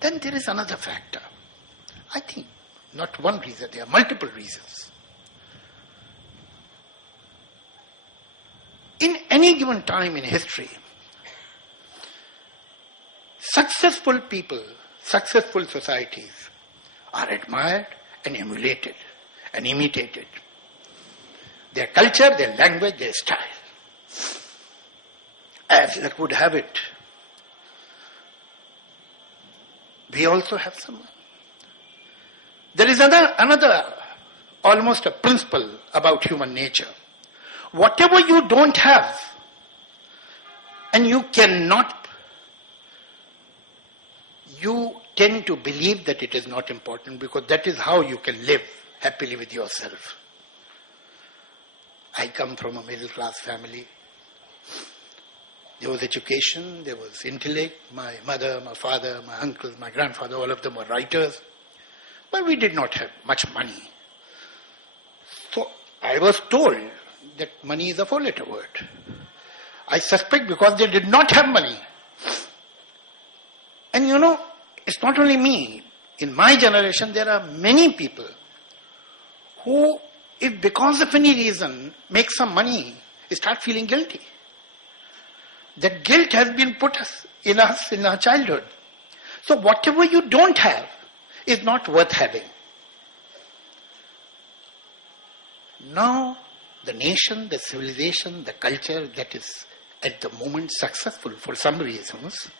Then there is another factor. I think not one reason, there are multiple reasons. In any given time in history, successful people, successful societies are admired and emulated and imitated. Their culture, their language, their style. As luck would have it, we also have some. There is another almost a principle about human nature. Whatever you don't have, and you cannot, you tend to believe that it is not important because that is how you can live happily with yourself. I come from a middle class family. There was education, there was intellect. My mother, my father, my uncles, my grandfather, all of them were writers. But we did not have much money. So I was told that money is a four-letter word. I suspect because they did not have money. And it's not only me. In my generation, there are many people who, if because of any reason, make some money, start feeling guilty. That guilt has been put in us in our childhood. So whatever you don't have is not worth having. Now, the nation, the civilization, the culture that is at the moment successful for some reasons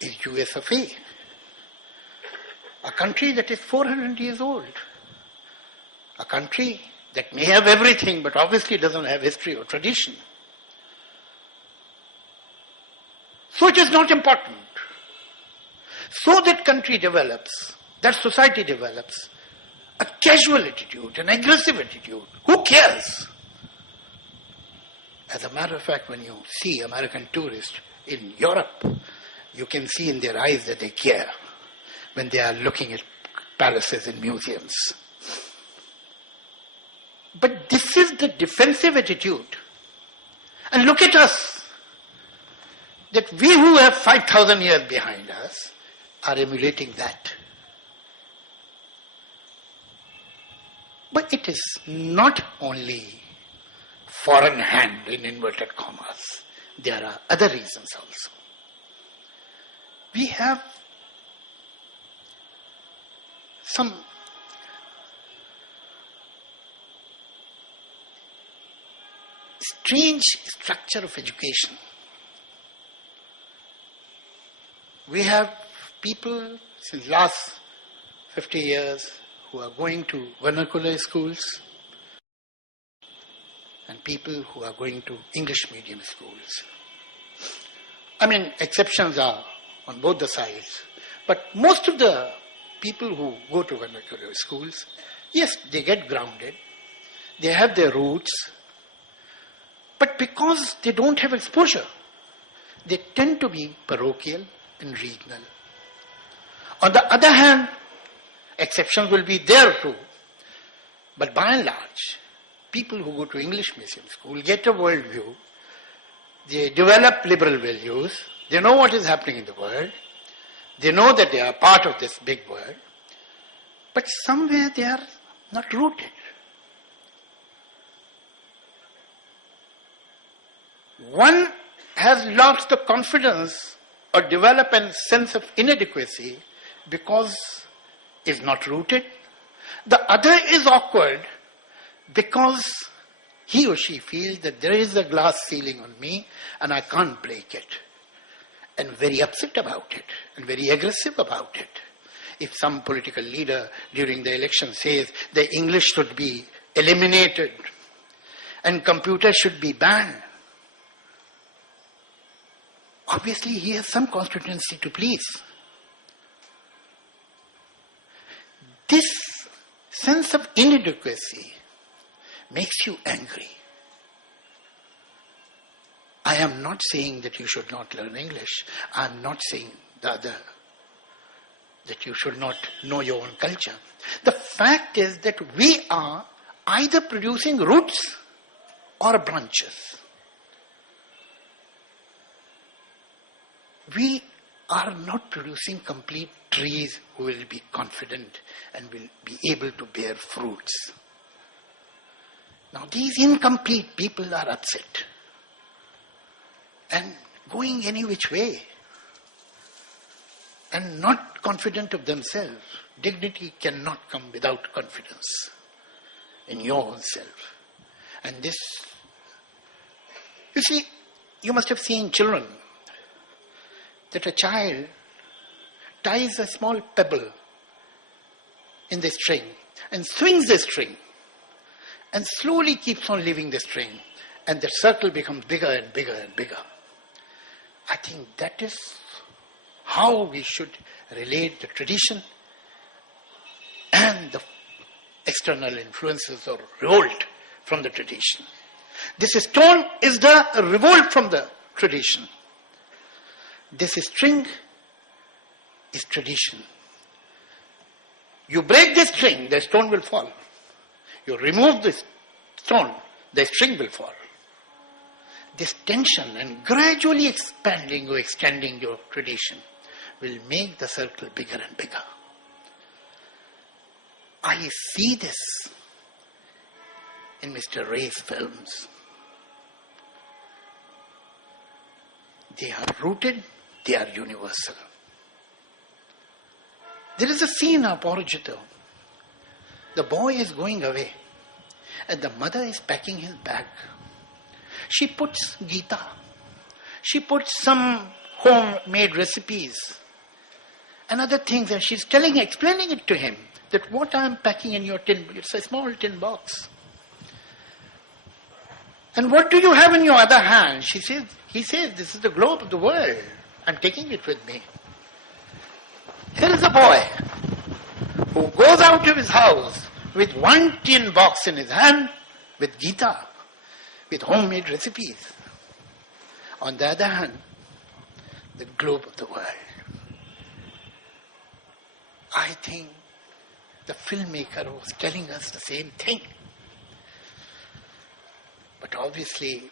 is US of A. A country that is 400 years old. A country that may have everything but obviously doesn't have history or tradition. So it is not important. So that country develops, that society develops, a casual attitude, an aggressive attitude. Who cares? As a matter of fact, when you see American tourists in Europe, you can see in their eyes that they care when they are looking at palaces and museums. But this is the defensive attitude. And look at us. That we who have 5,000 years behind us are emulating that. But it is not only foreign hand in inverted commas. There are other reasons also. We have some strange structure of education. We have people since last 50 years who are going to vernacular schools and people who are going to English medium schools. I mean, exceptions are on both the sides. But most of the people who go to vernacular schools, yes, they get grounded. They have their roots. But because they don't have exposure, they tend to be parochial and regional. On the other hand, exceptions will be there too. But by and large, people who go to English medium school get a worldview. They develop liberal values. They know what is happening in the world. They know that they are part of this big world. But somewhere they are not rooted. One has lost the confidence or develop a sense of inadequacy because is not rooted. The other is awkward because he or she feels that there is a glass ceiling on me and I can't break it. And very upset about it and very aggressive about it. If some political leader during the election says the English should be eliminated and computers should be banned, obviously he has some constituency to please. This sense of inadequacy makes you angry. I am not saying that you should not learn English. I am not saying the other, that you should not know your own culture. The fact is that we are either producing roots or branches. We are not producing complete trees who will be confident and will be able to bear fruits. Now these incomplete people are upset and going any which way and not confident of themselves. Dignity cannot come without confidence in your own self. And this, you see, you must have seen children, that a child ties a small pebble in the string and swings the string and slowly keeps on leaving the string, and the circle becomes bigger and bigger and bigger. I think that is how we should relate the tradition and the external influences or revolt from the tradition. This stone is the revolt from the tradition. This string is tradition. You break the string, the stone will fall. You remove this stone, the string will fall. This tension and gradually expanding or extending your tradition will make the circle bigger and bigger. I see this in Mr. Ray's films. They are rooted, they are universal. There is a scene of Porojito. The boy is going away and the mother is packing his bag. She puts Gita. She puts some homemade recipes and other things, and she's explaining it to him that what I am packing in your tin, it's a small tin box. And what do you have in your other hand? He says, this is the globe of the world. I'm taking it with me. Here is a boy who goes out of his house with one tin box in his hand with Gita, with homemade recipes. On the other hand, the globe of the world. I think the filmmaker was telling us the same thing. But obviously,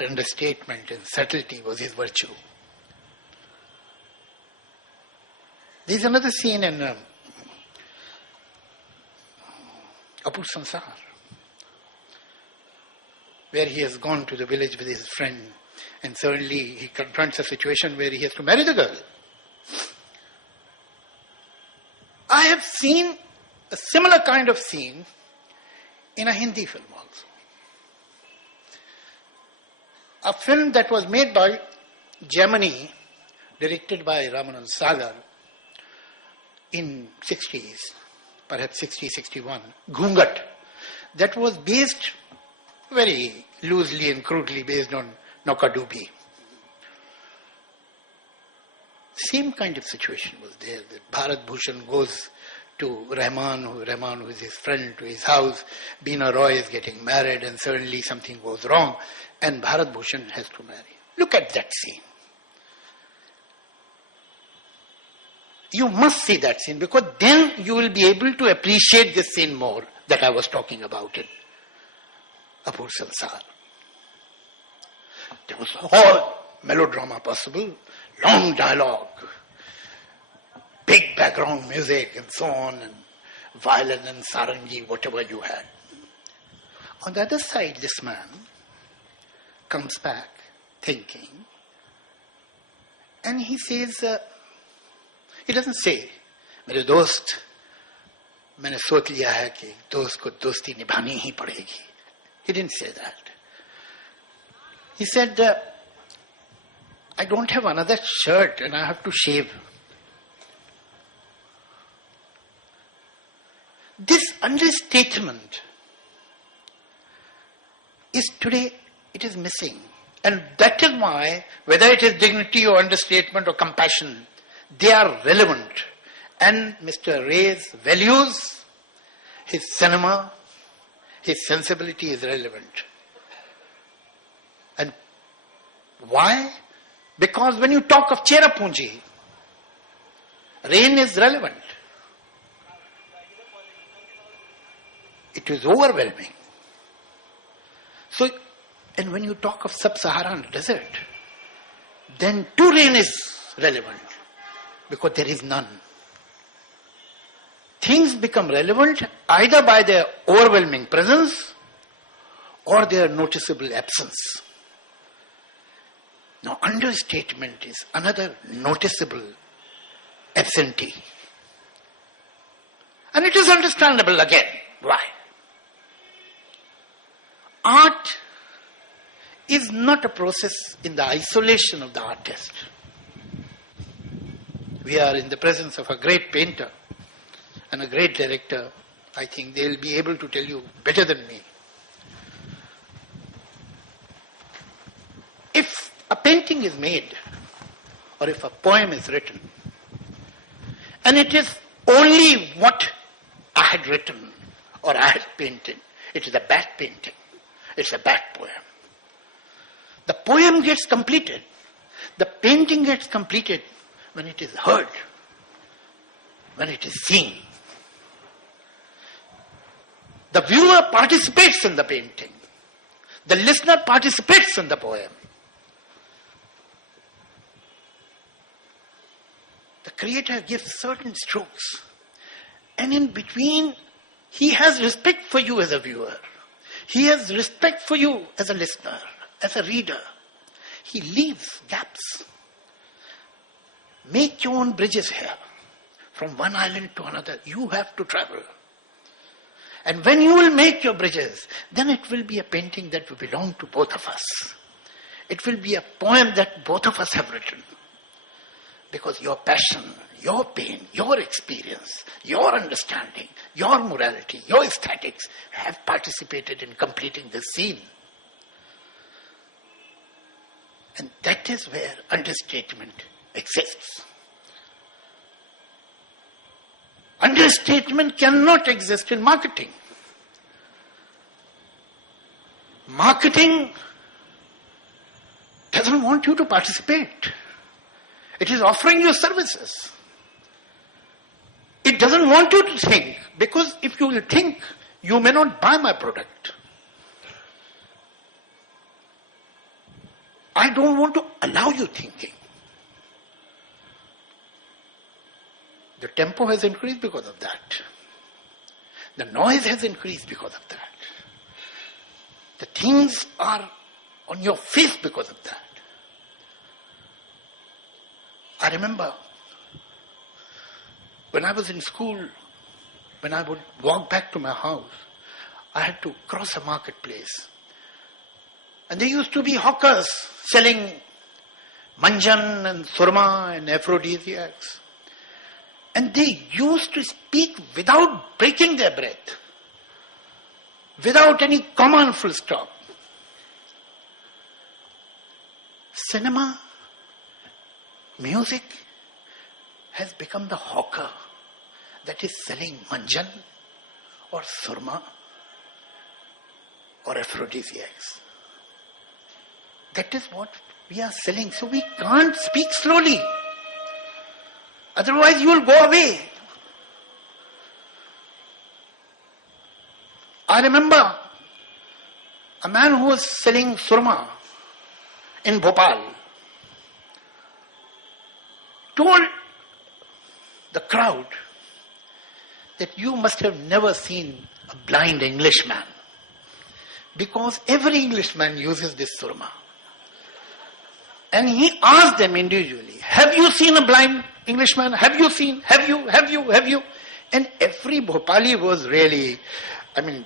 understatement and subtlety was his virtue. There's another scene in Apur Sansar, where he has gone to the village with his friend, and suddenly he confronts a situation where he has to marry the girl. I have seen a similar kind of scene in a Hindi film also. A film that was made by Germany, directed by Ramanand Sagar in 60s, perhaps 60, 61, Ghungat, that was based very loosely and crudely based on Naukadubi. Same kind of situation was there. That Bharat Bhushan goes to Rahman, who is his friend, to his house. Beena Roy is getting married and suddenly something goes wrong and Bharat Bhushan has to marry. Look at that scene. You must see that scene because then you will be able to appreciate this scene more that I was talking about in Apur Sansar. There was all melodrama possible, long dialogue, big background music and so on, and violin and sarangi, whatever you had. On the other side, this man comes back thinking, and he says, he doesn't say, मेरे दोस्त, मैंने सोच लिया है कि दोस्त को दोस्ती निभानी ही पड़ेगी. He didn't say that. He said, I don't have another shirt and I have to shave. This understatement is today, it is missing. And that is why, whether it is dignity or understatement or compassion, they are relevant. And Mr. Ray's values, his cinema, his sensibility is relevant. And why? Because when you talk of Cherapunji, rain is relevant. It is overwhelming. So, and when you talk of sub-Saharan desert, then to rain is relevant because there is none. Things become relevant either by their overwhelming presence or their noticeable absence. Now, understatement is another noticeable absentee. And it is understandable again. Why? Art is not a process in the isolation of the artist. We are in the presence of a great painter and a great director. I think they will be able to tell you better than me. If a painting is made, or if a poem is written, and it is only what I had written or I had painted, it is a bad painting. It's a bad poem. The poem gets completed. The painting gets completed when it is heard, when it is seen. The viewer participates in the painting. The listener participates in the poem. The creator gives certain strokes. And in between, he has respect for you as a viewer. He has respect for you as a listener, as a reader. He leaves gaps. Make your own bridges here. From one island to another, you have to travel. And when you will make your bridges, then it will be a painting that will belong to both of us. It will be a poem that both of us have written. Because your passion, your pain, your experience, your understanding, your morality, your aesthetics have participated in completing this scene. And that is where understatement exists. Understatement cannot exist in marketing. Marketing doesn't want you to participate. It is offering you services. It doesn't want you to think, because if you will think, you may not buy my product. I don't want to allow you thinking. The tempo has increased because of that. The noise has increased because of that. The things are on your face because of that. I remember when I was in school, when I would walk back to my house, I had to cross a marketplace. And there used to be hawkers selling manjan and surma and aphrodisiacs. And they used to speak without breaking their breath, without any comma and full stop. Cinema, music has become the hawker that is selling manjan or surma or aphrodisiacs. That is what we are selling. So we can't speak slowly. Otherwise you will go away. I remember a man who was selling surma in Bhopal told the crowd that you must have never seen a blind Englishman, because every Englishman uses this surma. And he asked them individually, have you seen a blind Englishman? Have you seen? Have you? And every Bhopali was really,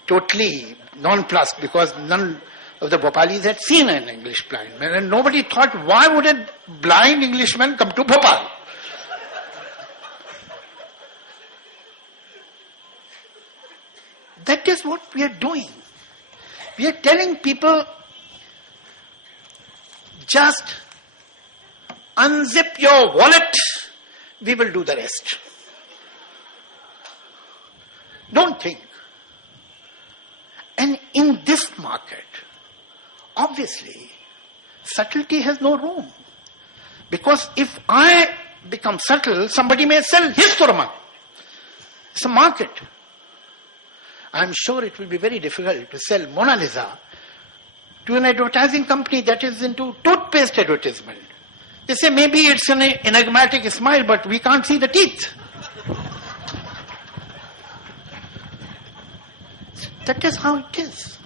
totally nonplussed, because none of the Bhopalis had seen an English blind man. And nobody thought, why would a blind Englishman come to Bhopal? That is what we are doing. We are telling people, just unzip your wallet, we will do the rest. Don't think. And in this market, obviously, subtlety has no room. Because if I become subtle, somebody may sell his surma. It's a market. I'm sure it will be very difficult to sell Mona Lisa to an advertising company that is into toothpaste advertisement. They say maybe it's an enigmatic smile, but we can't see the teeth. That is how it is.